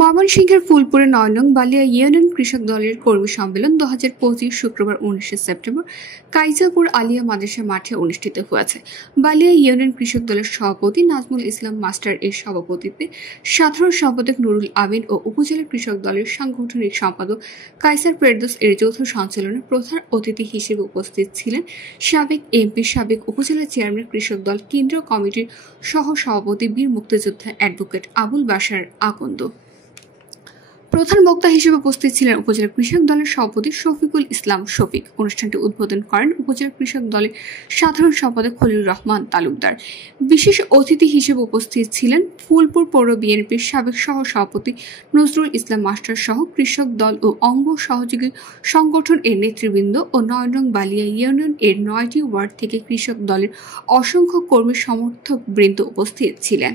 ময়মনসিংহের ফুলপুরে ৯ নং বালিয়া ইউনিয়ন কৃষক দলের কর্মী সম্মেলন ২০২৫ শুক্রবার ১৯ সেপ্টেম্বর কাইজাপুর আলিয়া মাদ্রাসা মাঠে অনুষ্ঠিত হয়েছে। বালিয়া ইউনিয়ন কৃষক দলের সভাপতি নাজমুল ইসলাম মাস্টার এর সভাপতিত্বে সাধারণ সম্পাদক নুরুল আমিন ও উপজেলা কৃষক দলের সাংগঠনিক সম্পাদক কায়সার ফেরদৌস এর যৌথ সঞ্চালনে প্রধান অতিথি হিসেবে উপস্থিত ছিলেন সাবেক এমপি, সাবেক উপজেলা চেয়ারম্যান, কৃষক দল কেন্দ্রীয় কমিটির সহ সভাপতি বীর মুক্তিযোদ্ধা অ্যাডভোকেট আবুল বাশার আকন্দ। প্রধান বক্তা হিসেবে উপস্থিত ছিলেন উপজেলা কৃষক দলের সভাপতি শফিকুল ইসলাম শফিক। অনুষ্ঠানটি উদ্বোধন করেন উপজেলা কৃষক দলের সাধারণ সম্পাদক খলিলুর রহমান তালুকদার। বিশেষ অতিথি হিসেবে উপস্থিত ছিলেন ফুলপুর পৌর বিএনপির সাবেক সহ সভাপতি নজরুল ইসলাম মাস্টার সহ কৃষক দল ও অঙ্গ সহযোগী সংগঠন এর নেতৃবৃন্দ ও ৯ নং বালিয়া ইউনিয়ন এর ৯টি ওয়ার্ড থেকে কৃষক দলের অসংখ্য কর্মী সমর্থক বৃন্দ উপস্থিত ছিলেন।